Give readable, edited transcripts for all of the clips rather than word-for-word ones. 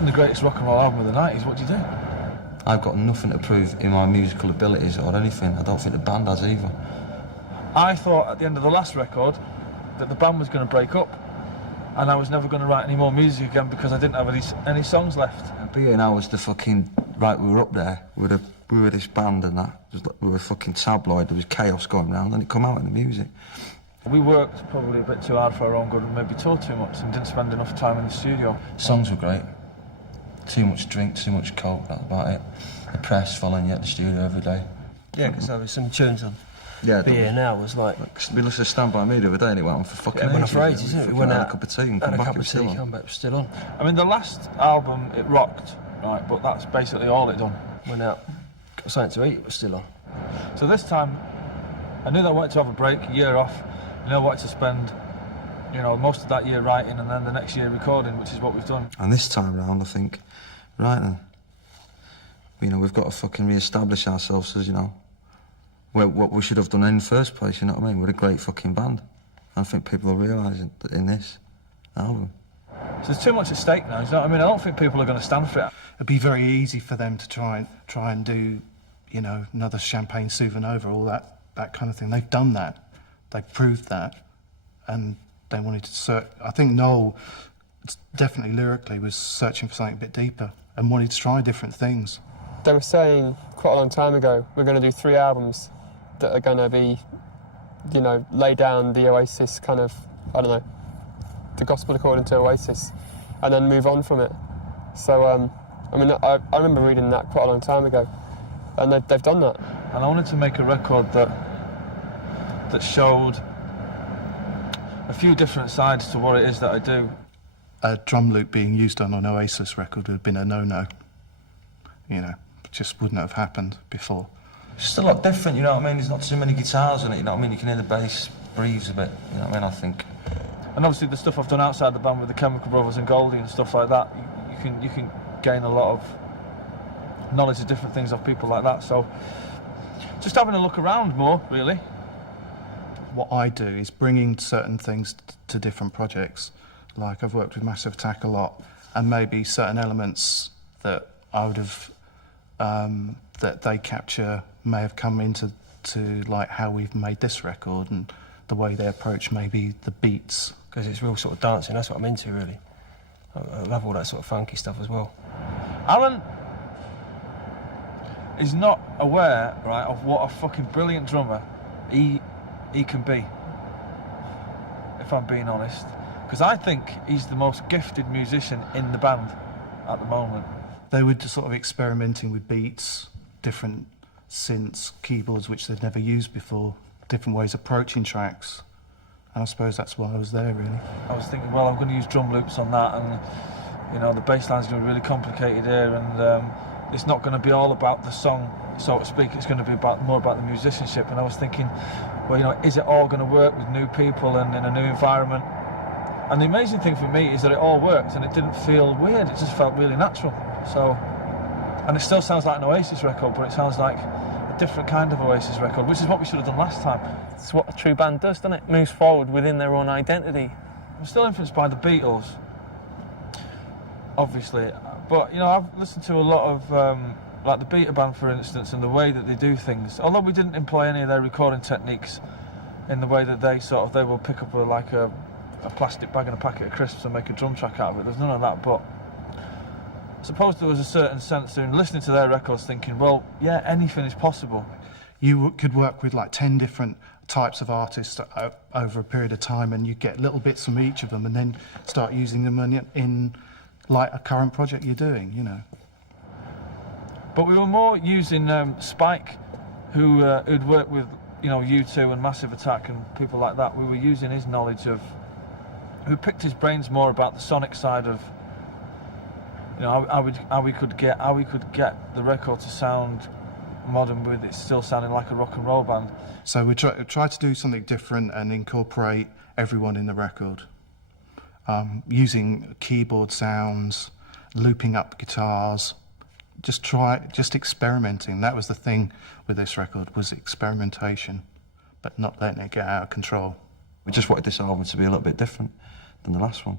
expecting the greatest rock and roll album of the 90s, what do you do? I've got nothing to prove in my musical abilities or anything. I don't think the band has either. I thought at the end of the last record that the band was going to break up and I was never going to write any more music again because I didn't have any songs left. Being I was the fucking... Right, we were up there, we were this band and that. We were fucking tabloid, there was chaos going around and it come out in the music. We worked probably a bit too hard for our own good and maybe toured too much and didn't spend enough time in the studio. Songs were great. Too much drink, too much coke, that's about it. The press following you at the studio every day. Yeah, because there was some tunes on. Yeah, Be Here Now was like... We listened to Stand By Me the other day and it went on for fucking ages. It went on for ages, didn't it? We went out, had a cup of tea and come back, still on. I mean, the last album, it rocked, right, but that's basically all it done. Went out, got something to eat, it was still on. So this time, I knew that I wanted to have a break, a year off. I knew I wanted to spend, you know, most of that year writing and then the next year recording, which is what we've done. And this time round, I think, right then, you know, we've got to fucking re-establish ourselves as, you know, what we should have done in the first place, you know what I mean? We're a great fucking band. I think people are realising that in this album. So there's too much at stake now, you know what I mean? I don't think people are going to stand for it. It'd be very easy for them to try and do, you know, another Champagne Supernova, all that kind of thing. They've done that. They've proved that. And they wanted to search. I think Noel, definitely lyrically, was searching for something a bit deeper and wanted to try different things. They were saying quite a long time ago, we're going to do 3 albums that are going to be, you know, lay down the Oasis kind of, I don't know, the gospel according to Oasis, and then move on from it. So, I mean, I remember reading that quite a long time ago, and they've done that. And I wanted to make a record that showed a few different sides to what it is that I do. A drum loop being used on an Oasis record would have been a no-no. You know, it just wouldn't have happened before. It's just a lot different, you know what I mean? There's not too many guitars in it, you know what I mean? You can hear the bass breathes a bit, you know what I mean, I think. And obviously the stuff I've done outside the band with the Chemical Brothers and Goldie and stuff like that, you can gain a lot of knowledge of different things off people like that, so just having a look around more, really. What I do is bringing certain things to different projects. Like I've worked with Massive Attack a lot, and maybe certain elements that I would have, that they capture may have come into like how we've made this record and the way they approach maybe the beats. Because it's real sort of dancing, that's what I'm into really. I love all that sort of funky stuff as well. Alan is not aware, right, of what a fucking brilliant drummer he can be, if I'm being honest. Because I think he's the most gifted musician in the band at the moment. They were just sort of experimenting with beats, different synths, keyboards which they'd never used before, different ways of approaching tracks. And I suppose that's why I was there, really. I was thinking, well, I'm going to use drum loops on that, and, you know, the bass line's going to be really complicated here, and it's not going to be all about the song, so to speak. It's going to be more about the musicianship. And I was thinking, well, you know, is it all going to work with new people and in a new environment? And the amazing thing for me is that it all worked, and it didn't feel weird. It just felt really natural. So, and it still sounds like an Oasis record, but it sounds like a different kind of Oasis record, which is what we should have done last time. It's what a true band does, doesn't it? Moves forward within their own identity. I'm still influenced by the Beatles, obviously, but, you know, I've listened to a lot of, like the Beta Band, for instance, and the way that they do things. Although we didn't employ any of their recording techniques in the way that they will pick up a plastic bag and a packet of crisps and make a drum track out of it. There's none of that, but I suppose there was a certain sense in listening to their records thinking, well, yeah, anything is possible. You could work with like 10 different types of artists over a period of time, and you get little bits from each of them and then start using them in like a current project you're doing, you know. But we were more using Spike, who'd worked with, you know, U2 and Massive Attack and people like that. We were using his knowledge of, who picked his brains more about the sonic side of, you know, how we could get the record to sound modern with it still sounding like a rock and roll band. So we try to do something different and incorporate everyone in the record, using keyboard sounds, looping up guitars, just experimenting. That was the thing with this record, was experimentation, but not letting it get out of control. We just wanted this album to be a little bit different than the last one.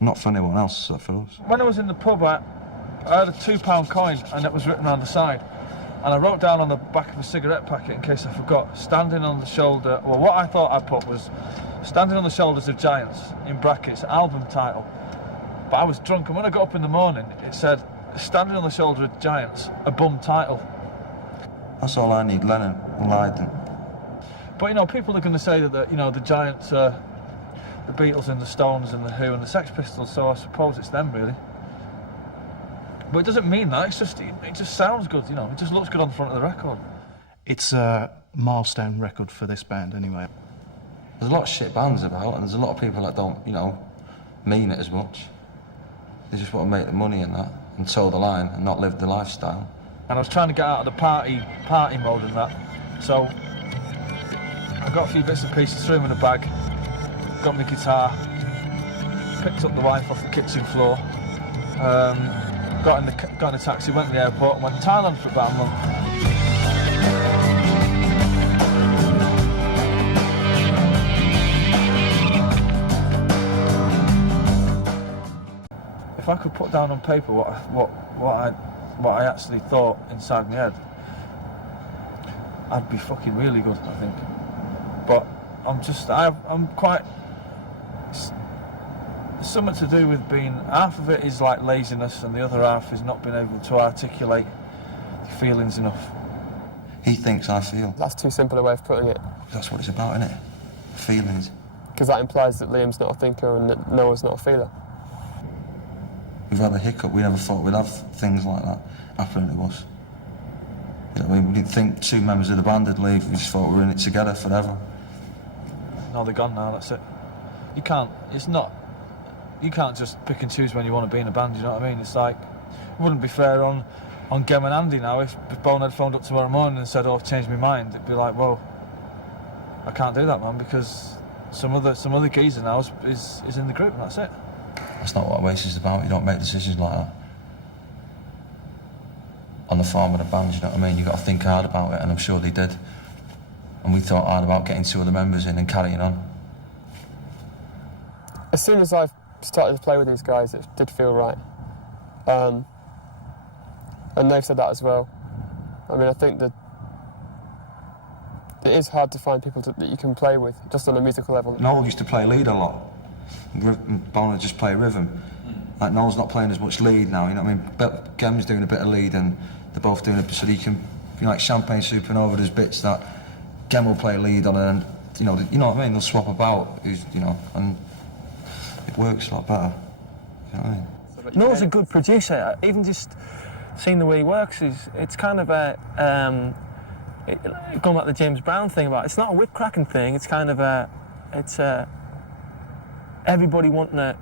Not for anyone else, except for us. When I was in the pub, I had a £2 coin and it was written on the side. And I wrote down on the back of a cigarette packet, in case I forgot, standing on the shoulder, well, what I thought I put was standing on the shoulders of giants, in brackets, album title. But I was drunk, and when I got up in the morning, it said, standing on the shoulder of giants, a bum title. That's all I need, Lennon and Lydon. But, you know, people are going to say that, the giants are the Beatles and the Stones and the Who and the Sex Pistols, so I suppose it's them, really. But it doesn't mean that, it just sounds good, it just looks good on the front of the record. It's a milestone record for this band, anyway. There's a lot of shit bands about, and there's a lot of people that don't, mean it as much. They just want to make the money and that, and toe the line, and not live the lifestyle. And I was trying to get out of the party mode and that, so I got a few bits and pieces, threw them in a bag, got my guitar, picked up the wife off the kitchen floor, got in a taxi, went to the airport, and went to Thailand for about a month. If I could put down on paper what I actually thought inside my head, I'd be fucking really good, I think. But I'm quite. It's something to do with being. Half of it is like laziness, and the other half is not being able to articulate your feelings enough. He thinks I feel. That's too simple a way of putting it. That's what it's about, isn't it? Feelings. Because that implies that Liam's not a thinker and that Noah's not a feeler. We've had a hiccup. We never thought we'd have things like that happening to us. We didn't think two members of the band would leave. We just thought we were in it together forever. No, they're gone now. That's it. You can't. You can't just pick and choose when you want to be in a band. You know what I mean? It's like it wouldn't be fair on Gem and Andy now. If Bonehead phoned up tomorrow morning and said, "Oh, I've changed my mind," it'd be like, "Well, I can't do that, man, because some other geezer now is in the group, and that's it." That's not what Oasis is about. You don't make decisions like that. On the farm of the band, you know what I mean? You've got to think hard about it, and I'm sure they did. And we thought hard about getting two other members in and carrying on. As soon as I started to play with these guys, it did feel right. And they've said that as well. I mean, I think that it is hard to find people that you can play with, just on a musical level. Noel used to play lead a lot. Bonehead just play rhythm. Like, Noel's not playing as much lead now, you know what I mean? But Gem's doing a bit of lead, and they're both doing it so you can, like Champagne Supernova, there's bits that Gem will play lead on, and you know what I mean? They'll swap about, and it works a lot better. You know what I mean? Noel's a good producer. Even just seeing the way he works it's kind of a going back to the James Brown thing about it's not a whip cracking thing. It's kind of everybody wanting to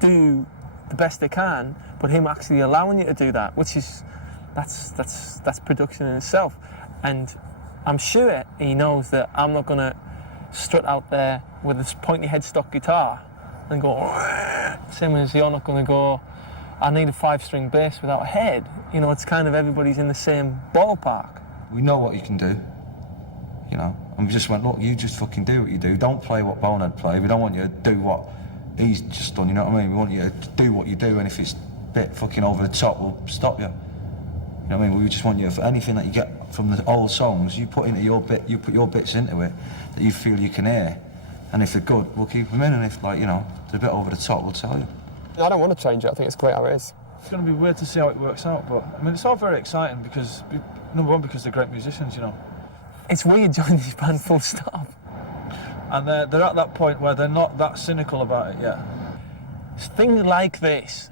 do the best they can, but him actually allowing you to do that, which is that's production in itself. And I'm sure he knows that I'm not going to strut out there with this pointy headstock guitar and go, same as you're not going to go, I need a 5-string bass without a head. It's kind of everybody's in the same ballpark. We know what you can do, and we just went, look, you just fucking do what you do. Don't play what Bonehead play. We don't want you to do what he's just done, you know what I mean? We want you to do what you do, and if it's a bit fucking over the top, we'll stop you. You know what I mean? We just want you, for anything that you get from the old songs, you put into your bit, you put your bits into it that you feel you can hear. And if they're good, we'll keep them in, and if, they're a bit over the top, we'll tell you. I don't want to change it. I think it's great how it is. It's going to be weird to see how it works out, but I mean, it's all very exciting because, number one, because they're great musicians, It's weird joining this band full stop. And they're at that point where they're not that cynical about it yet. Things like this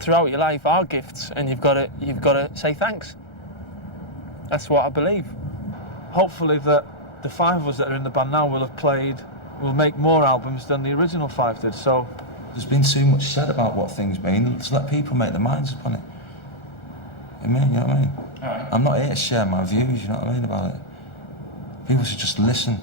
throughout your life are gifts, and you've got to say thanks. That's what I believe. Hopefully that the 5 of us that are in the band now will make more albums than the original 5 did, so... There's been too much said about what things mean. Let's let people make their minds up on it. You know what I mean? All right. I'm not here to share my views, you know what I mean, about it. People should just listen.